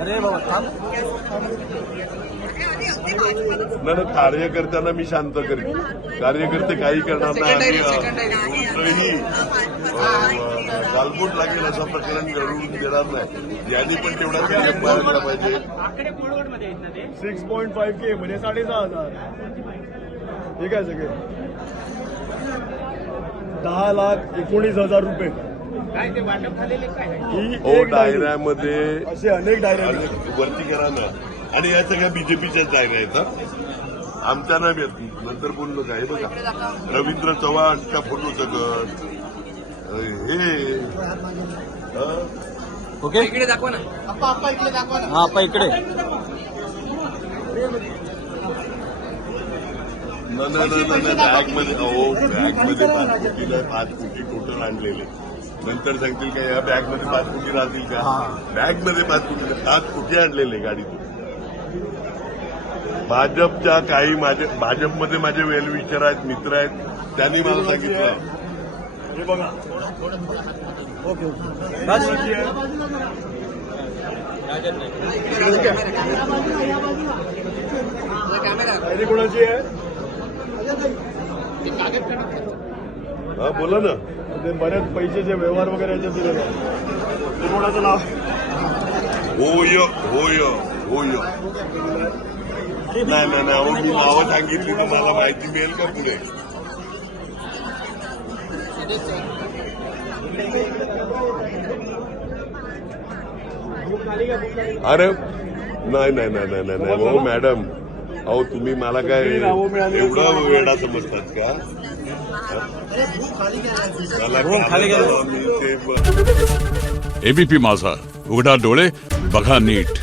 अरे बाबा थांब. नाही कार्यकर्त्यांना मी शांत करेन. कार्यकर्ते काही करणार नाही. गालबोट लागेल असं प्रकरण घडवून देणार नाही. यांनी पण तेवढा संयम बाळगला पाहिजे. 6.5K म्हणजे 6,500. हे काय सगळे 10,19,000 रुपये. हो डायऱ्यामध्ये असे अनेक डायऱ्या वरती करा ना. आणि या सगळ्या बीजेपीच्याच डायऱ्या आहेत. आमच्या नाही येत. नंतर बोललो काय हे बघा रवींद्र चव्हाणचा फोटो सगळं हे ओके इकडे दाखवा ना. आप्पा इकडे दाखवा ना. हा आप्पा इकडे. बॅगमध्ये बॅगमध्ये 5 कोटी टोटल आणलेले. नंतर सांगतील का या बॅगमध्ये 5 कोटी राहतील का. बॅगमध्ये 5 कोटी आणलेले गाडीतून. भाजपच्या काही भाजपमध्ये माझे वेलविचार आहेत, मित्र आहेत. त्यांनी मला सांगितलं हे बघा. ओके डायरी कोणाची आहे. हा बोला ना. ते बरेच पैशाचे व्यवहार वगैरे याच्यात दिले ते कोणाचं नाव. होय होय होय. नाही नाही नाही मी नावं सांगितली तर मला माहिती मिळेल का पुढे. अरे नाही नाही नाही नाही नाही नाही हो मॅडम. अहो तुम्ही मला काय एवढा वेळा समजतात का. खाली मला एबीपी माझा, उघडा डोळे बघा नीट.